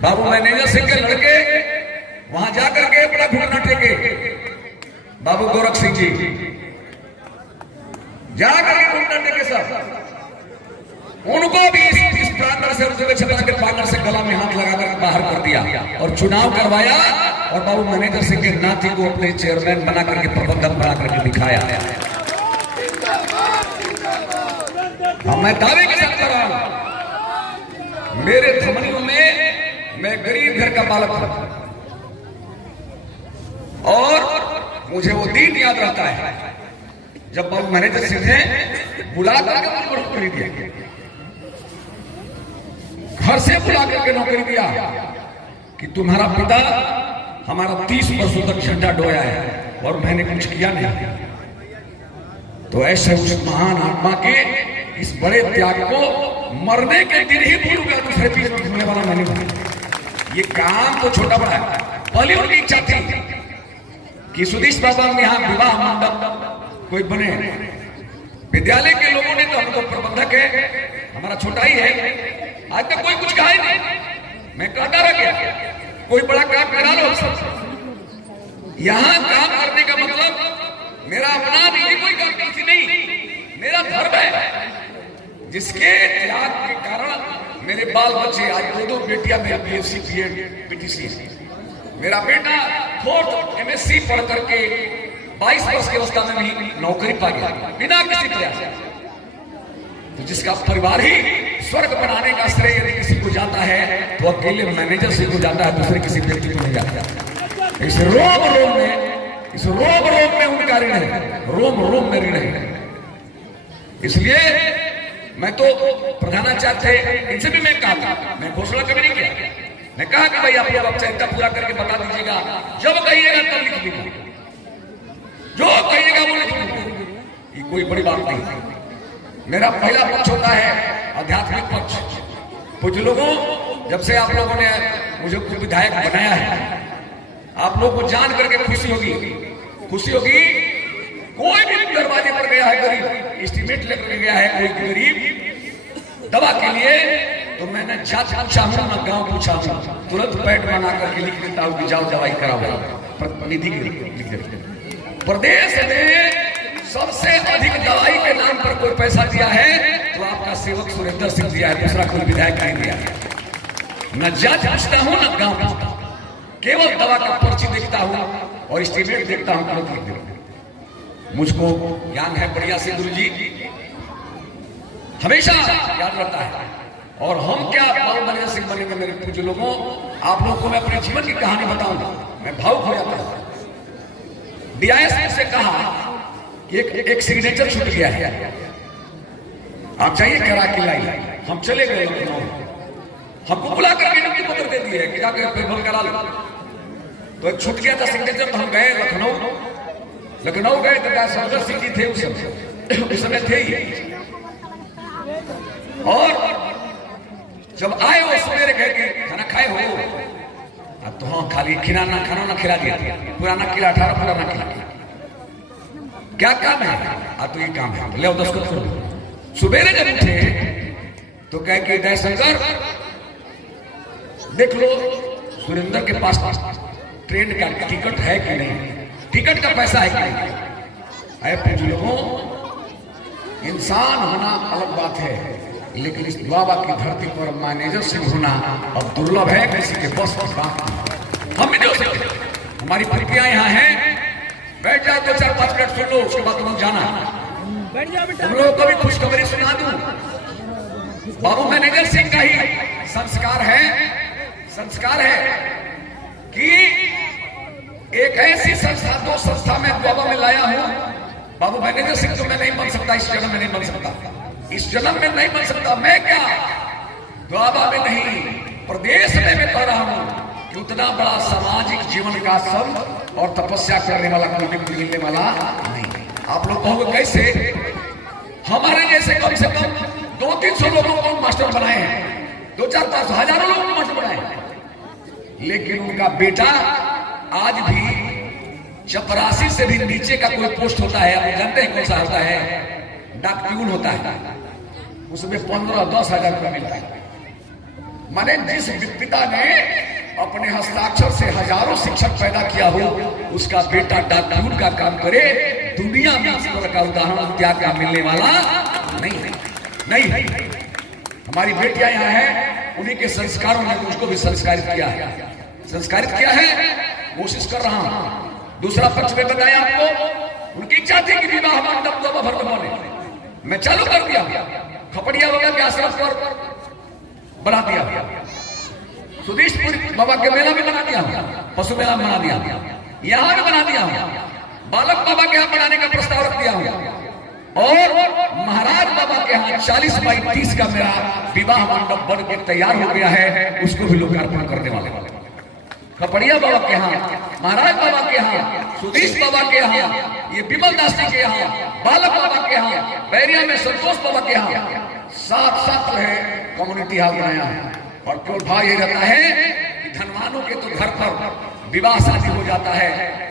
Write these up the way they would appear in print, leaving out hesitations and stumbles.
बाबू manager Singh के लड़के वहां जाकर के बड़ा घुटना टेके, बाबू गोरख सिंह जी जाकर के घुटना टेके सब, उनको भी इस प्रांगण से के प्रांगण से गला में हाथ लगाकर बाहर कर दिया और चुनाव करवाया और बाबू मैनेजर सिंह के नाती को अपने चेयरमैन बना करके प्रबंधक बना करके दिखाया। मैं दावे के साथ कर रहा हूं, मेरे धमनियों में मैं गरीब घर का बालक हूं और मुझे वो दिन याद रहता है जब बाबू मैनेजर सिंह ने बुला करके मुझे नौकरी दिया, घर से बुला करके नौकरी दिया कि तुम्हारा पिता हमारा 30 वर्षों तक झंडा डोया है और मैंने कुछ किया नहीं। तो ऐसे उस महान आत्मा के इस बड़े त्याग को मरने के दिन ही भूलूंगा, दूसरे पीछे भूलने वाला मैंने नहीं। ये काम तो छोटा बड़ा है। पहले उनकी इच्छा थी कि सुधीश बाबा में यहाँ विवाह मंडप कोई बने। विद्यालय के लोगों ने तो हम तो प्रबंधक है, हमारा छोटा ही है, आज तक कोई कुछ कहा ही नहीं। मैं कहता रह गया कोई बड़ा काम करा लो। यहां काम करने का मतलब मेरा अपना नहीं, कोई काम किसी नहीं, मेरा धर्म है जिसके त्याग के कारण मेरे बाल बच्चे आज दो बेटियां मेरा बीएससी पीटीसी, मेरा बेटा 4th MSc पढ़ करके 22 वर्ष की अवस्था में भी नौकरी पा गया बिना किसी प्रयास। तो जिसका परिवार ही स्वर्ग बनाने का श्रेय यदि किसी को जाता है तो अकेले मैनेजर से को जाता है, दूसरे किसी व्यक्ति को नहीं जाता। इस रोम रोम में उनका ऋण है, रोम रोम में ऋण है। इसलिए मैं तो प्रधानाचार्य थे, इनसे भी मैं कहा था, मैं घोषणा कभी नहीं किया, मैं कहा कि भाई आप लोग औपचारिकता पूरा करके बता दीजिएगा, जब कहिएगा तब लिख दूंगा, जो कहिएगा वो लिख दूंगा, ये कोई बड़ी बात नहीं। मेरा पहला पक्ष होता है आध्यात्मिक पक्ष। कुछ लोगों, जब से आप लोगों ने मुझे विधायक बनाया है, आप लोगों को जान करके खुशी होगी, कोई भी दरवाजे पर गया है गरीब, एस्टीमेट लेकर गया है कोई गरीब दवा के लिए, तो मैंने जात पूछा हूं ना गांव पूछा हूं, तुरंत पैड बना करके लिख देता हूं कि जाओ दवाई कराओ, प्रतिनिधि लिख देते। प्रदेश में सबसे अधिक दवाई के नाम पर कोई पैसा दिया है तो आपका सेवक सुरेंद्र सिंह दिया है, दूसरा कोई विधायक नहीं दिया है। न जांच पूछता हूं न गांव पूछता हूं, केवल दवा का पर्ची देखता हूं और एस्टीमेट देखता हूं, तुरंत लिख देता हूं। मुझको ज्ञान है बढ़िया से गुरु जी, हमेशा याद रहता है। और हम क्या बाबू मैनेजर सिंह बनेंगे मेरे पूज्य लोगों, आप लोगों को मैं अपने जीवन की कहानी बताऊंगा, मैं भावुक हो जाता हूं। डीआईएस से कहा एक सिग्नेचर छूट गया है, आप चाहिए करा के लाई, हम चले गए लखनऊ, हमको बुला करके नियुक्ति पत्र दे दिए कि जाकर पेपर करा लो। तो एक छूट गया था सिग्नेचर, तो हम गए लखनऊ गए तो संजय सिंह जी थे उस समय थे ही, और जब आए वो सवेरे गए कि खाना खाए हो, अब तो हाँ खाली खाना ना खिला दिया, पुराना किला 18 पुराना किला, क्या काम है? तो ये काम है, ले 10 को छोड़ दो। सुबेरे जब उठे तो कह के दयाशंकर देख लो सुरेंद्र के पास ट्रेन का टिकट है कि नहीं, टिकट का पैसा है कि नहीं। अरे पूछ लोगों, इंसान होना अलग बात है, लेकिन इस बाबा की धरती पर मैनेजर सिंह होना अब दुर्लभ है, किसी के बस की बात नहीं। हम भी जो हमारी प्रतिक्रिया यहाँ है, बैठ जाओ तो 4-5 मिनट सुन लो, उसके बाद तुम जाना। तुम लोगों को भी खुशखबरी सुना दूं, बाबू मैनेजर सिंह का ही संस्कार है कि एक ऐसी संस्था, 2 संस्था में बाबा में लाया हूं। बाबू मैनेजर सिंह तो मैं नहीं बन सकता, इस जन्म में नहीं बन सकता, इस जन्म में नहीं बन सकता। मैं क्या बाबा में नहीं, प्रदेश में मैं कह रहा हूं कि उतना बड़ा सामाजिक जीवन का सब और तपस्या करने वाला कोई व्यक्ति मिलने वाला नहीं। आप लोग कहोगे कैसे? हमारे जैसे कम से कम 200-300 लोगों को मास्टर बनाए हैं, 2-4-5 हजारों लोगों को मास्टर बनाए हैं, लेकिन उनका बेटा आज भी चपरासी से भी नीचे का कोई पोस्ट होता है, आप जानते हैं कौन सा होता है? डाक प्यून होता है, उसमें 15-10 हजार रुपया मिलता है। माने जिस पिता ने अपने हस्ताक्षर से हजारों शिक्षक पैदा किया हो, उसका बेटा डाकूर का काम करे, दुनिया में इस तरह का उदाहरण त्याग का मिलने वाला नहीं। हमारी बेटियां यहाँ हैं, उन्हीं के संस्कारों ने उसको भी संस्कारित किया है। कोशिश कर रहा हूं। दूसरा पक्ष में बताया आपको, उनकी इच्छा थी कि विवाह मंडप तो भर बने, मैं चालू कर दिया। खपड़िया बाबा के आश्रम पर बना दिया, सुदेशपुर बाबा के मेला में बना दिया, पशु मेला में बना दिया, यहां भी बना दिया, बालक बाबा के यहां बनाने का प्रस्ताव रख दिया हूं, और महाराज बाबा के यहाँ 40 बाई 30 का मेरा विवाह मंडप बन के तैयार हो गया है, उसको भी लोकार्पण करने वाले। खपड़िया बाबा के यहाँ, महाराज बाबा के यहाँ, सुधीश बाबा के यहाँ, ये विमल दास जी के यहाँ, बालक बाबा के यहाँ, बैरिया में संतोष बाबा के यहाँ, साथ है कम्युनिटी हॉल बनाया है। और क्यों भाव ये रहता है कि धनवानों के तो घर पर विवाह शादी हो जाता है,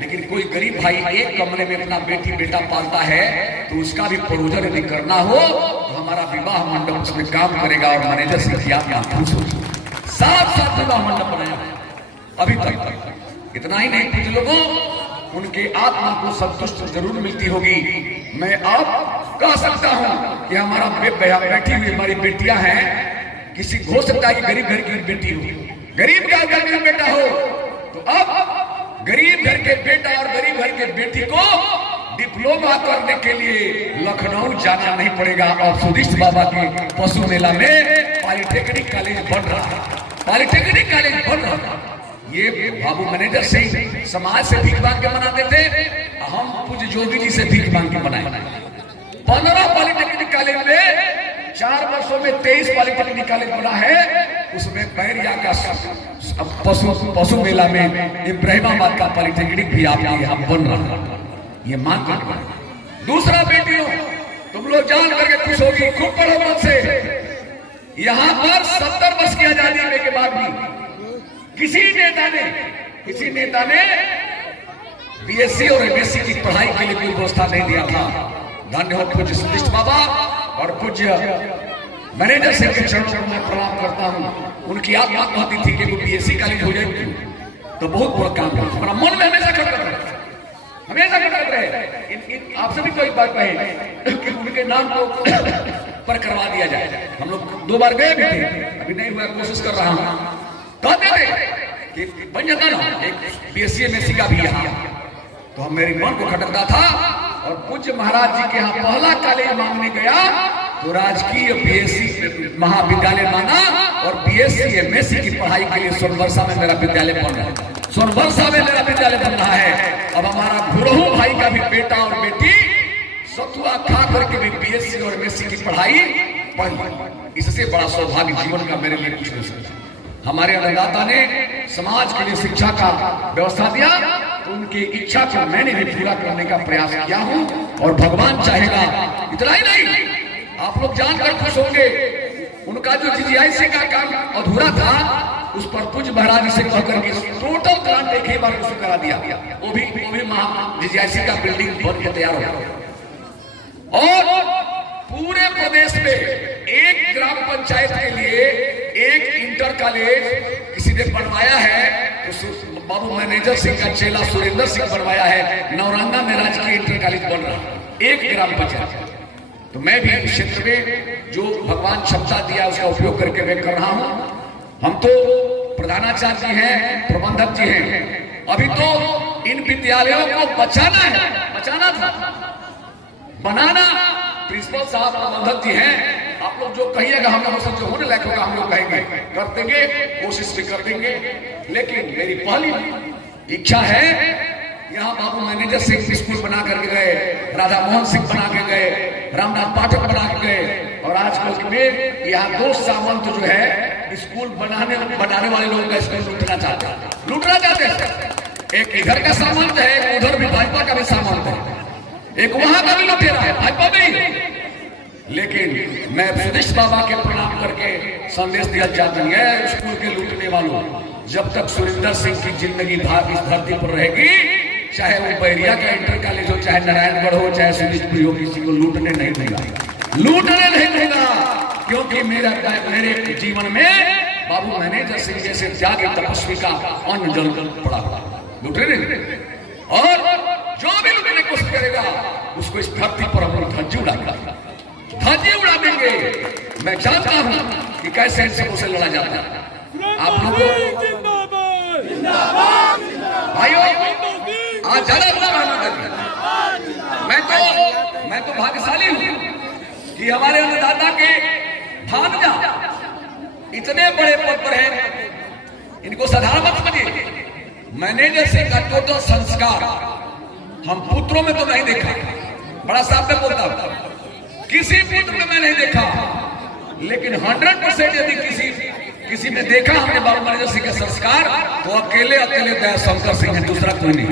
लेकिन कोई गरीब भाई एक कमरे में अपना बेटा पालता है, तो उसका भी प्रोजन यदि करना हो तो हमारा विवाह मंडप उसमें काम करेगा। और मैनेजर से किया खुश हो, साथ विवाह मंडप बनाया अभी तक। इतना ही नहीं, कुछ लोगों उनके आत्मा को संतुष्ट जरूर मिलती होगी। मैं अब कह सकता हूं कि हमारा बैठी हुई हमारी बेटियां हैं, किसी हो सकता है कि गरीब घर की बेटी हो, गरीब का घर का बेटा हो, तो अब गरीब घर के बेटा और गरीब घर के बेटी को डिप्लोमा करने के लिए लखनऊ जाना नहीं पड़ेगा। और सुदिष्ट बाबा के पशु मेला में पॉलिटेक्निक कॉलेज बन रहा था। ये बाबू मैनेजर से समाज से भीख मांग के बनाते थे, हम पूज्य जोगी जी से भीख मांग के बनाए। 15 पॉलिटेक्निक कॉलेज में 4 वर्षों में 23 पॉलिटेक्निक कॉलेज बना है। उसमें बैरिया का पशु मेला में इब्राहिमाबाद का पॉलिटेक्निक भी आपके यहाँ बन रहा है, ये मान कर। दूसरा बेटियों, तुम लोग जान करके खुश होगी, खूब पढ़ो मन से। यहाँ पर 70 वर्ष की आजादी के बाद भी किसी नेता ने बीएससी और एमएससी की पढ़ाई के लिए कोई व्यवस्था नहीं दिया था। धन्य हो पूज्य सुदिष्ट बाबा और पूज्य मैनेजर से के चरणों को मैं प्रणाम करता हूँ। उनकी आत्मा कहती थी कि वो बीएससी कॉलेज हो जाएगी तो बहुत बड़ा काम है। हमारा मन में हमेशा खटक रहे। आपसे भी कोई बात कहे कि उनके नाम को पर करवा दिया जाए। हम लोग 2 बार गए भी थे, अभी नहीं हुआ, कोशिश कर रहा हूँ। कहते थे कि बन जाता ना एक बीएससी एमएससी का भी यहाँ, तो हम मेरी मन को खटकता था। और पूज्य महाराज जी के यहाँ पहला कॉलेज मांगने गया तो राजकीय बीएससी महाविद्यालय मांगा, और बीएससी एमएससी की पढ़ाई के लिए सोनवर्षा में मेरा विद्यालय बन रहा है। सोनवर्षा में मेरा विद्यालय बन रहा है। अब हमारा गुरहू भाई का भी बेटा और बेटी सतुआ खा करके भी बीएससी और एमएससी की पढ़ाई पढ़। इससे बड़ा सौभाग्य जीवन का मेरे लिए कुछ नहीं सकता। हमारे अन्नदाता ने समाज के लिए शिक्षा का व्यवस्था दिया, तो उनकी इच्छा को मैंने भी पूरा करने का प्रयास किया हूं। और भगवान चाहेगा। इतना ही नहीं, आप लोग जानकर खुश होंगे, उनका जो जीजीआईसी का काम अधूरा था, उस पर पूज्य महाराज से कहकर के टोटल ग्रांट एक ही बार उसको करा दिया। वो भी जीजीआईसी का बिल्डिंग बन के तैयार हो गया। और पूरे प्रदेश में एक ग्राम पंचायत के लिए एक इंटर कॉलेज किसी ने बनवाया है, तो बाबू मैनेजर सिंह का चेला सुरेंद्र सिंह बनवाया है। नौरंगा में राजकीय इंटर कॉलेज बन रहा है, एक ग्राम पंचायत। तो मैं भी इस क्षेत्र में जो भगवान क्षमता दिया उसका उपयोग करके मैं कर रहा हूं। हम तो प्रधानाचार्य जी हैं, प्रबंधक जी हैं, अभी तो इन विद्यालयों को बचाना था, बनाना प्रिंसिपल साहब प्रबंधक जी हैं। आप लोग जो कहिएगा हम लोग जो होने लायक होगा हम लोग कहेंगे, कर देंगे, कोशिश भी कर देंगे। लेकिन मेरी पहली इच्छा है, यहाँ बाबू मैनेजर सिंह स्कूल बना करके गए, राधा मोहन सिंह बना के गए, रामनाथ पाठक बना के गए, और आजकल में यहाँ 2 सामंत जो है स्कूल बनाने वाले लोगों का स्कूल लूटना चाहते हैं। एक इधर का सामंत है, एक उधर भी भाजपा का भी सामंत है, एक वहां का भी लुटेरा है, भाजपा भी। लेकिन मैं सुदिष्ट बाबा के प्रणाम करके संदेश दिया चाहता हूं, स्कूल के लूटने वालों, जब तक सुरेंद्र सिंह की जिंदगी इस धरती पर रहेगी, चाहे वो बैरिया का इंटर कॉलेज हो, चाहे नारायणगढ़ हो, चाहे सुदिष्टपुरी हो, किसी को लूटने नहीं देगा। क्योंकि मेरे जीवन में बाबू मैनेजर सिंह जैसे त्यागी तपस्वी का अन्न जल पड़ा लुटे नहीं। और जो भी लुटने की कोशिश करेगा उसको इस धरती पर हम लोग धज्जी उड़ा देंगे। मैं जानता हूं कि कैसे इन सबों से लड़ा जाता है। आप लोगों भाइयों आज ज्यादा मैं तो भाग्यशाली हूं कि हमारे अन्नदाता के भांजा इतने बड़े पद पर हैं। इनको साधारण मत समझिए। मैनेजर सिंह का टोटल संस्कार हम पुत्रों में तो नहीं देखा, बड़ा साफ में बोलता हूं, किसी पुत्र में मैं नहीं देखा, लेकिन 100% यदि किसी में देखा हमने बाबू मैनेजर सिंह का संस्कार तो अकेले दया शंकर सिंह है, दूसरा कोई नहीं।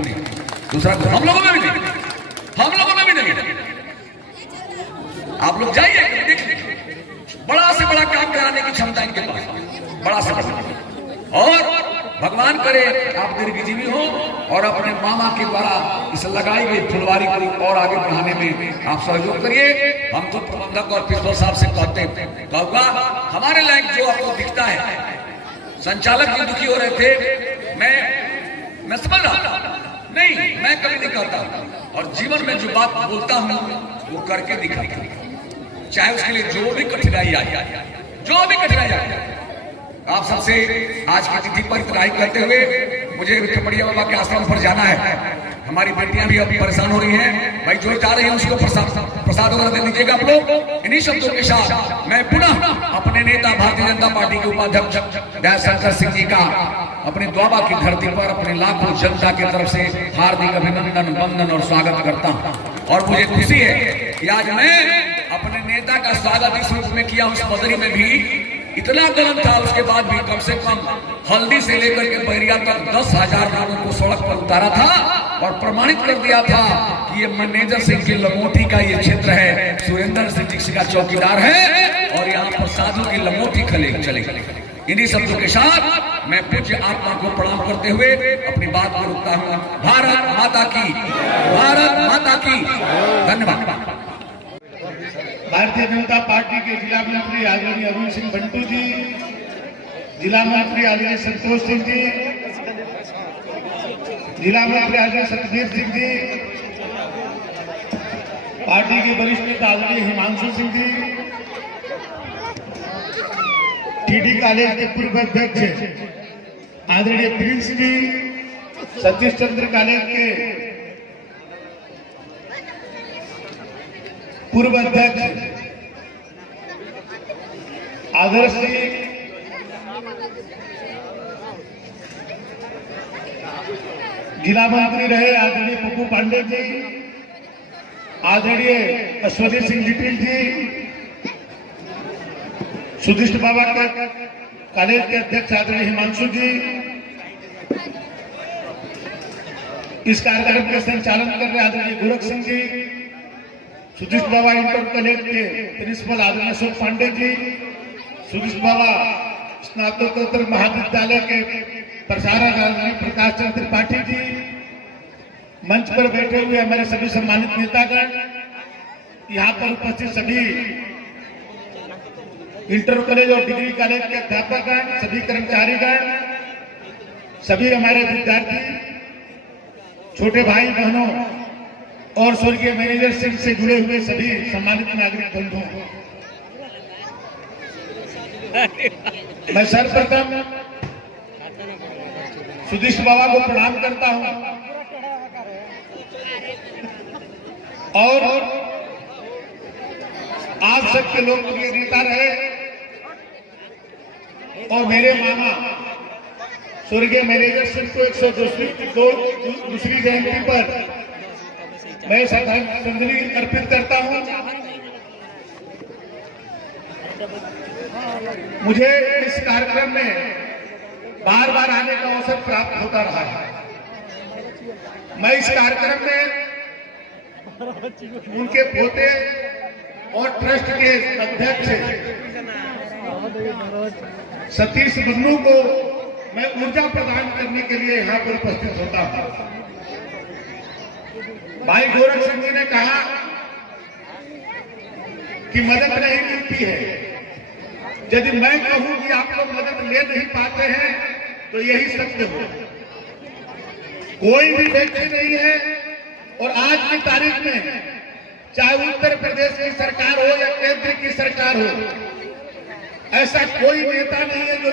दूसरा कोई हम लोगों में भी नहीं, हम लोगों में भी नहीं। आप लोग जाइए देख लीजिए, बड़ा से बड़ा काम कराने की क्षमता इनके पास, बड़ा से बड़ा। और भगवान करे आप दीर्घजीवी हो और अपने मामा के द्वारा इस लगाई गई फुलवारी को और आगे बढ़ाने में आप सहयोग करिए। हम तो प्रबंधक और प्रिंसिपल साहब से कहते कहूँगा हमारे लायक जो आपको दिखता है, संचालक जी दुखी हो रहे थे, मैं समझ रहा नहीं, मैं कभी नहीं करता और जीवन में जो बात बोलता हूँ वो करके दिखाता हूँ, चाहे उसके लिए जो भी कठिनाई आए, जो भी कठिनाई आए। आप सबसे आज की तिथि पर इतराई करते हुए मुझे खपड़िया बाबा के आश्रम पर जाना है। हमारी बेटियां भी अभी परेशान हो रही हैं, भाई जो जा रही हैं उसको प्रसाद वगैरह दे दीजिएगा आप लोग। इन्हीं शब्दों के साथ मैं पुनः अपने नेता भारतीय जनता पार्टी के उपाध्यक्ष दया शंकर सिंह जी का अपने द्वाबा की धरती पर अपने लाखों जनता की तरफ से हार्दिक अभिनंदन, वंदन और स्वागत करता हूँ। और मुझे खुशी है कि आज मैं अपने नेता का स्वागत इस रूप में किया। उस मदरी में भी इतना गरम था, उसके बाद भी कम से कम हल्दी से लेकर के बैरिया तक 10,000 लोगों को सड़क पर उतारा था और प्रमाणित कर दिया था कि ये मैनेजर सिंह की लमोटी का ये क्षेत्र है, सुरेंद्र सिंह जी का चौकीदार है और यहाँ पर साधु की लमोटी चलेगी। इन्हीं शब्दों के साथ मैं पूज्य आत्मा को प्रणाम करते हुए अपनी बात को रुकता हूँ। भारत माता की, भारत माता की। धन्यवाद। भारतीय जनता पार्टी के जिला मंत्री आदरणीय अरुण सिंह बंटू जी, जिला मंत्री आदरणीय संतोष सिंह जी, जिला मंत्री आदरणीय सतबीर सिंह जी, पार्टी के वरिष्ठ नेता आदरणीय हिमांशु सिंह जी, टीडी कॉलेज के पूर्व अध्यक्ष आदरणीय प्रिंस जी, सतीश चंद्र कॉलेज के पूर्व अध्यक्ष आदर्श जी, जिला मंत्री रहे आदरणीय पप्पू पांडे जी, आदरणीय अश्वनी सिंह लिटिल जी, सुधिष्ठ बाबा का कॉलेज के अध्यक्ष आदरणीय हिमांशु जी, इस कार्यक्रम का संचालन कर रहे आदरणीय गोरख सिंह जी, सुधिष्ठ बाबा इंटर कॉलेज के प्रिंसिपल आदरणीय अशोक पांडे जी, सुधिष्ठ बाबा स्नातकोत्तर महाविद्यालय के प्रसारक आदरणीय प्रकाश चंद्र त्रिपाठी जी, मंच पर बैठे हुए हमारे सभी सम्मानित नेतागण, यहाँ पर उपस्थित सभी इंटर कॉलेज और डिग्री कॉलेज के अध्यापकगण, सभी कर्मचारीगण, सभी हमारे विद्यार्थी, छोटे भाई बहनों और स्वर्गीय मैनेजर सिंह से जुड़े हुए सभी सम्मानित नागरिक बंधुओं, मैं सर्वप्रथम सुधिष्ठ बाबा को प्रणाम करता हूं और आप सबके लोकप्रिय नेता रहे और मेरे मामा स्वर्गीय मैनेजर सिंह को 102वीं जयंती पर मैं श्रद्धांजलि अर्पित करता हूं। मुझे इस कार्यक्रम में बार बार आने का अवसर प्राप्त होता रहा है। मैं इस कार्यक्रम में उनके पोते और ट्रस्ट के अध्यक्ष सतीश बन्नू को मैं ऊर्जा प्रदान करने के लिए यहाँ पर उपस्थित होता हूँ। भाई गोरख सिंह जी ने कहा कि मदद नहीं मिलती है, यदि मैं कहूं कि आप लोग मदद ले नहीं पाते हैं तो यही सत्य हो। कोई भी व्यक्ति नहीं है, और आज की तारीख में चाहे उत्तर प्रदेश की सरकार हो या केंद्र की सरकार हो, ऐसा कोई नेता नहीं है जो